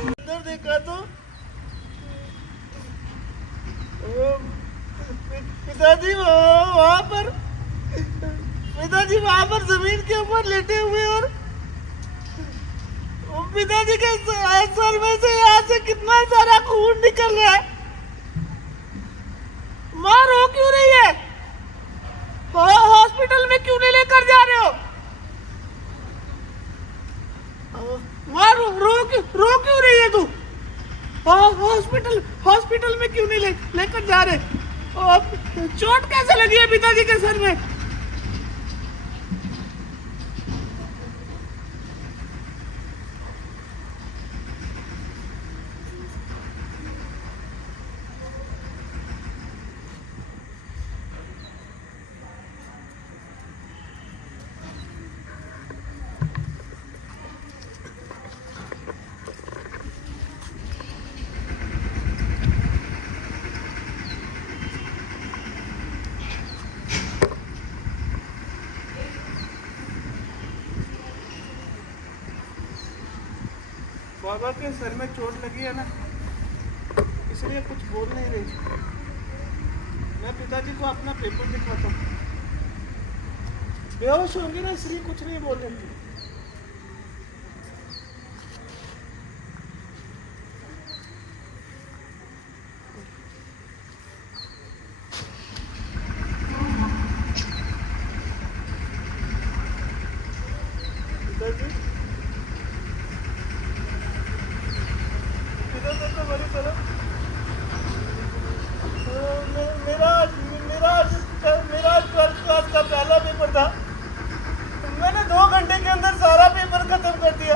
इधर देखा तो पिताजी वहां पर जमीन के ऊपर लेटे हुए, और पिताजी के सर में से यहाँ से कितना सारा खून निकल रहा है। माँ रो क्यों रही है? हॉस्पिटल में क्यों नहीं लेकर जा रहे हो? माँ रो क्यों रही है तू? हॉस्पिटल में क्यों नहीं लेकर जा रहे? चोट कैसे लगी है पिताजी के सर में? बाबा के सर में चोट लगी है ना, इसलिए कुछ बोल नहीं रही। मैं पिताजी को अपना पेपर दिखाता हूँ। बेहोश होंगे ना, इसलिए कुछ नहीं बोल रही। पिताजी मेरा 12th क्लास का पहला पेपर था। मैंने 2 घंटे के अंदर सारा पेपर खत्म कर दिया।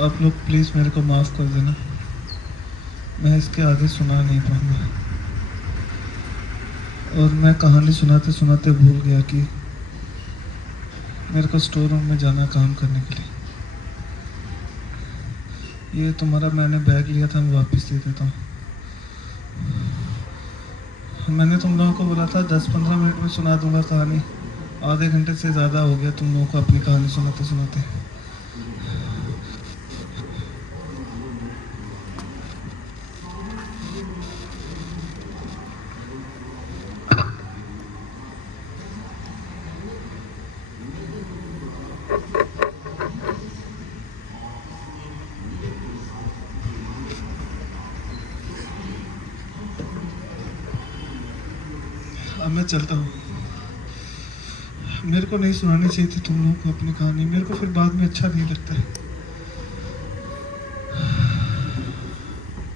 आप लोग प्लीज़ मेरे को माफ़ कर देना, मैं इसके आगे सुना नहीं पाऊंगा। और मैं कहानी सुनाते सुनाते भूल गया कि मेरे को स्टोर रूम में जाना काम करने के लिए। ये तुम्हारा मैंने बैग लिया था, मैं वापस दे देता हूँ। मैंने तुम लोगों को बोला था 10-15 मिनट में सुना दूंगा कहानी, आधे घंटे से ज़्यादा हो गया तुम लोगों को अपनी कहानी सुनाते सुनाते। अब मैं चलता हूँ। मेरे को नहीं सुनानी चाहिए थी तुम लोगों को अपनी कहानी, मेरे को फिर बाद में अच्छा नहीं लगता है।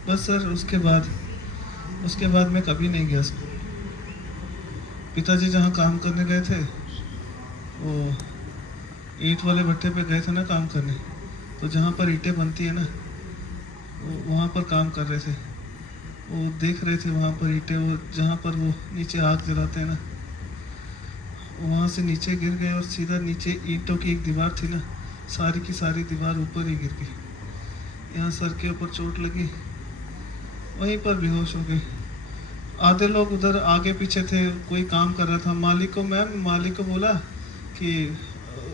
बस सर, उसके बाद उसके बाद मैं कभी नहीं गया स्कूल। पिताजी जहाँ काम करने गए थे वो ईंट वाले भट्टे पे गए थे ना काम करने, तो जहाँ पर ईंटें बनती है ना वहाँ पर काम कर रहे थे। वो देख रहे थे वहाँ पर ईंटें, वो जहाँ पर वो नीचे आग जलाते हैं ना, वहाँ से नीचे गिर गए और सीधा नीचे ईंटों की एक दीवार थी ना, सारी की सारी दीवार ऊपर ही गिर गई। यहाँ सर के ऊपर चोट लगी, वहीं पर बेहोश हो गए। आधे लोग उधर आगे पीछे थे, कोई काम कर रहा था। मालिक को बोला कि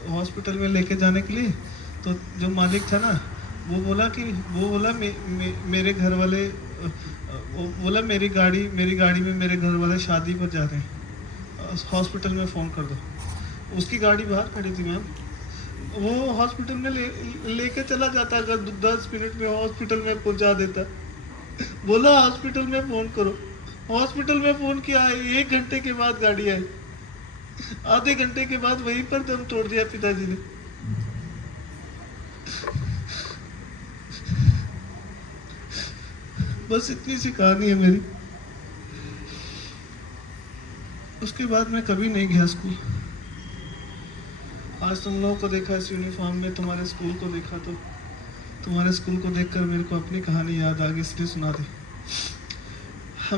हॉस्पिटल में लेके जाने के लिए, तो जो मालिक था ना वो बोला मेरे घर वाले, वो बोला मेरी गाड़ी में मेरे घर वाले शादी पर जा रहे हैं, हॉस्पिटल में फ़ोन कर दो। उसकी गाड़ी बाहर खड़ी थी मैम, वो हॉस्पिटल में लेके चला जाता, अगर 10 मिनट में हॉस्पिटल में पहुंचा देता। बोला हॉस्पिटल में फ़ोन करो, हॉस्पिटल में फ़ोन किया, 1 घंटे के बाद गाड़ी आई, आधे घंटे के बाद वहीं पर दम तोड़ दिया पिताजी ने। बस इतनी सी कहानी है मेरी। उसके बाद मैं कभी नहीं गया स्कूल। आज तुम लोगों को देखा इस यूनिफॉर्म में, तुम्हारे स्कूल को देखा, तो तुम्हारे स्कूल को देखकर मेरे को अपनी कहानी याद आ गई, इसलिए सुना दी।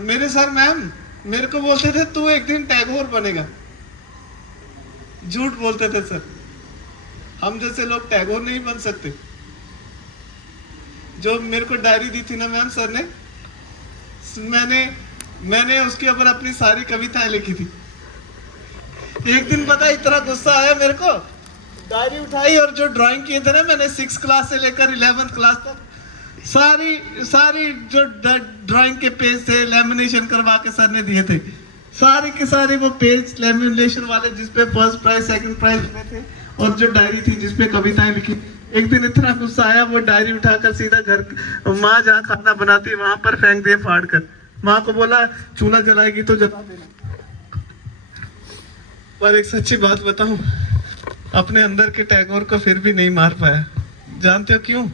मेरे सर मैम मेरे को बोलते थे तू एक दिन टैगोर बनेगा। झूठ बोलते थे सर, हम जैसे लोग टैगोर नहीं बन सकते। जो मेरे को डायरी दी थी ना मैम सर ने, मैंने उसके ऊपर अपनी सारी कविताएं लिखी थी। एक दिन पता है इतना गुस्सा आया मेरे को, डायरी उठाई और जो ड्राइंग किए थे ना मैंने 6 क्लास से लेकर 11th क्लास तक, सारी जो ड्राइंग के पेज थे लेमिनेशन करवा के सर ने दिए थे, सारे के सारे वो पेज लेमिनेशन वाले जिसपे फर्स्ट प्राइज सेकंड प्राइज मिले थे, और जो डायरी थी जिसपे कविताएं लिखी। एक दिन इतना गुस्सा आया, वो डायरी उठाकर सीधा घर, माँ जहाँ खाना बनाती वहां पर फेंक दिए फाड़ कर। माँ को बोला चूल्हा जलाएगी तो जला देना। पर एक सच्ची बात बताऊं, अपने अंदर के टैगोर को फिर भी नहीं मार पाया। जानते हो क्यों?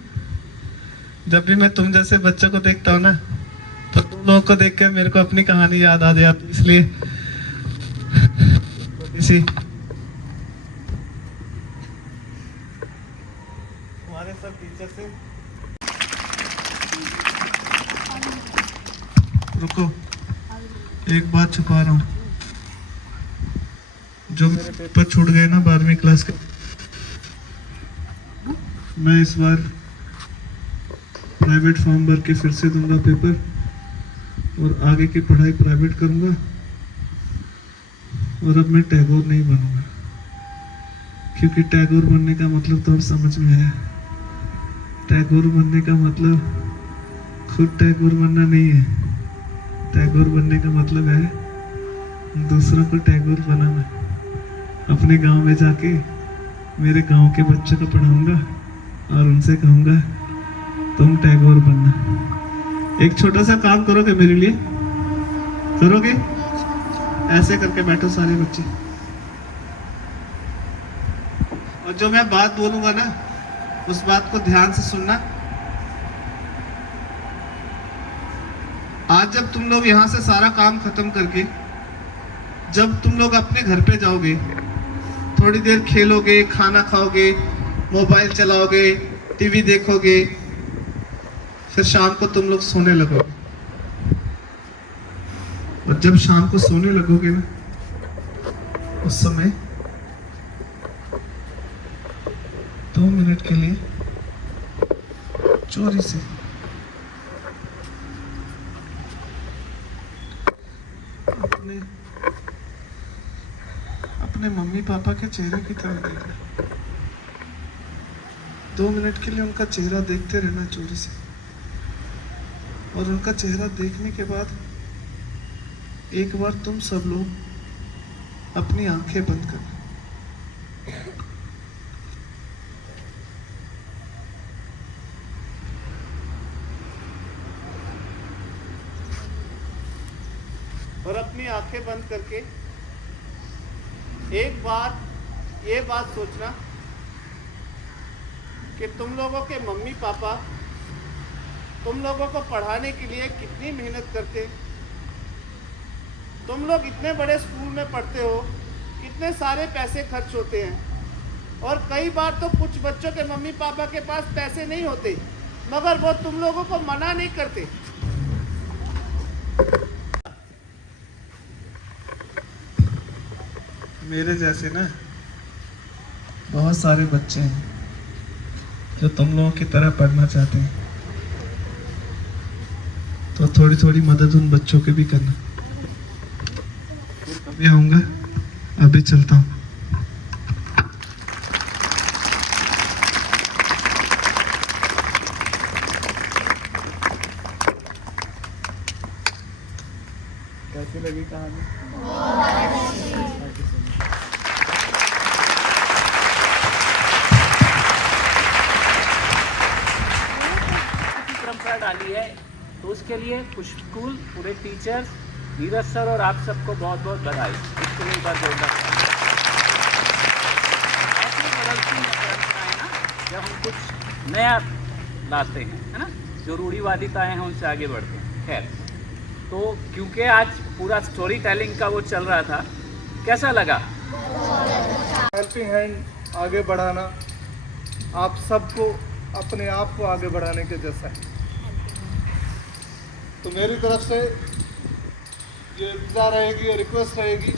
जब भी मैं तुम जैसे बच्चों को देखता हूँ ना, तो तुम लोगों को देख कर मेरे को अपनी कहानी याद आ जाती, इसलिए इसी हमारे सब टीचर से रुको, एक बात छुपा रहा हूँ। जो मेरे पेपर छूट गए ना 12वीं क्लास के, मैं इस बार प्राइवेट फॉर्म भर के फिर से दूंगा पेपर, और आगे की पढ़ाई प्राइवेट करूंगा, और अब मैं टैगोर नहीं बनूंगा। क्योंकि टैगोर बनने का मतलब तो अब समझ में है। टैगोर बनने का मतलब खुद टैगोर बनना नहीं है। टैगोर बनने का मतलब है दूसरों को टैगोर बनाना। अपने गांव में जाके मेरे गांव के बच्चों को पढ़ाऊंगा और उनसे कहूंगा तुम टैगोर बनना। एक छोटा सा काम करोगे मेरे लिए? करोगे? ऐसे करके बैठो सारे बच्चे, और जो मैं बात बोलूंगा ना उस बात को ध्यान से सुनना। आज जब तुम लोग यहाँ से सारा काम खत्म करके जब तुम लोग अपने घर पे जाओगे, थोड़ी देर खेलोगे, खाना खाओगे, मोबाइल चलाओगे, टीवी देखोगे, फिर शाम को तुम लोग सोने लगोगे। और जब शाम को सोने लगोगे ना, उस समय 2 मिनट के लिए चोरी से अपने मम्मी पापा के चेहरे की तरफ देखना। 2 मिनट के लिए उनका चेहरा देखते रहना चोरी से, और उनका चेहरा देखने के बाद एक बार तुम सब लोग अपनी आंखें बंद करना। और अपनी आंखें बंद करके एक बार ये बात सोचना कि तुम लोगों के मम्मी पापा तुम लोगों को पढ़ाने के लिए कितनी मेहनत करते, तुम लोग इतने बड़े स्कूल में पढ़ते हो, कितने सारे पैसे खर्च होते हैं, और कई बार तो कुछ बच्चों के मम्मी पापा के पास पैसे नहीं होते, मगर वो तुम लोगों को मना नहीं करते। मेरे जैसे ना बहुत सारे बच्चे हैं जो तुम लोगों की तरह पढ़ना चाहते हैं, तो थोड़ी थोड़ी मदद उन बच्चों के भी करना। अभी आऊँगा, अभी चलता हूँ। कैसी लगी कहानी? परंपरा डाली है, तो उसके लिए कुछ स्कूल, पूरे टीचर्स, नीरज सर और आप सबको बहुत बहुत बधाई। इसके लिए एक बार जोरदार ऐसी बदलती हैं परंपराएं ना, जब हम कुछ नया लाते हैं, है ना, जो रूढ़िवादिताएं हैं उनसे आगे बढ़ते हैं। खैर, तो क्योंकि आज पूरा स्टोरी टेलिंग का वो चल रहा था, कैसा लगा? हेल्पिंग हैंड आगे बढ़ाना आप सबको अपने आप को आगे बढ़ाने के जैसा है। तो मेरी तरफ से ये इंतज़ार रहेगी और रिक्वेस्ट रहेगी